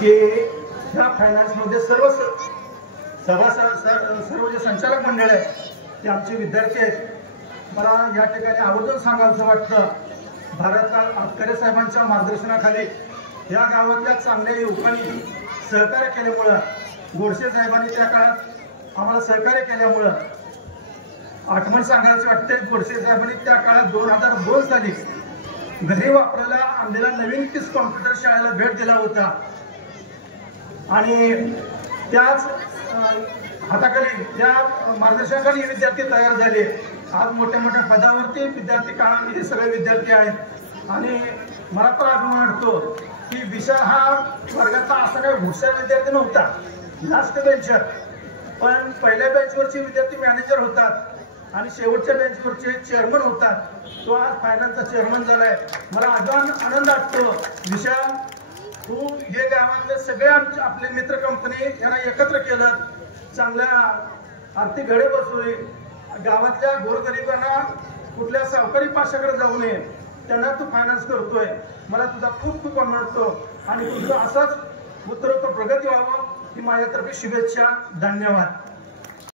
की ह्या फायनान्समध्ये सर्व जे संचालक मंडळ आहे ते आमचे विद्यार्थी आहेत। मला या ठिकाणी आवर्जून सांगायचं वाटतं, भारतलाल आटकरे साहेबांच्या मार्गदर्शनाखाली या गावातल्या चांगल्या युवकांनी सहकार्य केल्यामुळं, गोडसे साहेबांनी त्या काळात आम्हाला सहकार्य केल्यामुळं आठवण सांगायचं वाटते, गोडसे साहेबांनी त्या काळात 2002 साली घरी वापरायला आणलेला नवीन किस कॉम्प्युटर शाळेला भेट दिला होता आणि त्याच हाताखाली त्या मार्गदर्शनाखाली विद्यार्थी तयार झाले। आज मोठ्या मोठ्या पदावरती विद्यार्थी काळामध्ये सगळे विद्यार्थी आहेत आणि मला पण अभिमान वाटतो की विशाल हा वर्गाचा असा काही हुशार विद्यार्थी नव्हता, लास्ट बेंचर, पण पहिल्या बेंचवरचे विद्यार्थी मॅनेजर होतात आणि शेवटच्या बेंचवरचे चेअरमन होतात। तो आज फायनान्सचा चेअरमन झालाय। मला आनंद वाटतो, विशाल तू हे गावातले सगळे आपले मित्र कंपनी यांना एकत्र केलं, चांगल्या आर्थिक घडे बसवले, गावातल्या गोरगरिबांना कुठल्या सावकारी पाशाकडे जाऊ नये त्यांना तू फायनान्स करतोय। मला तुझा खूप खूप अभिमान वाटतो आणि तुझं असंच उत्तरोत्तर प्रगती व्हावं ही माझ्यातर्फे शुभेच्छा। धन्यवाद।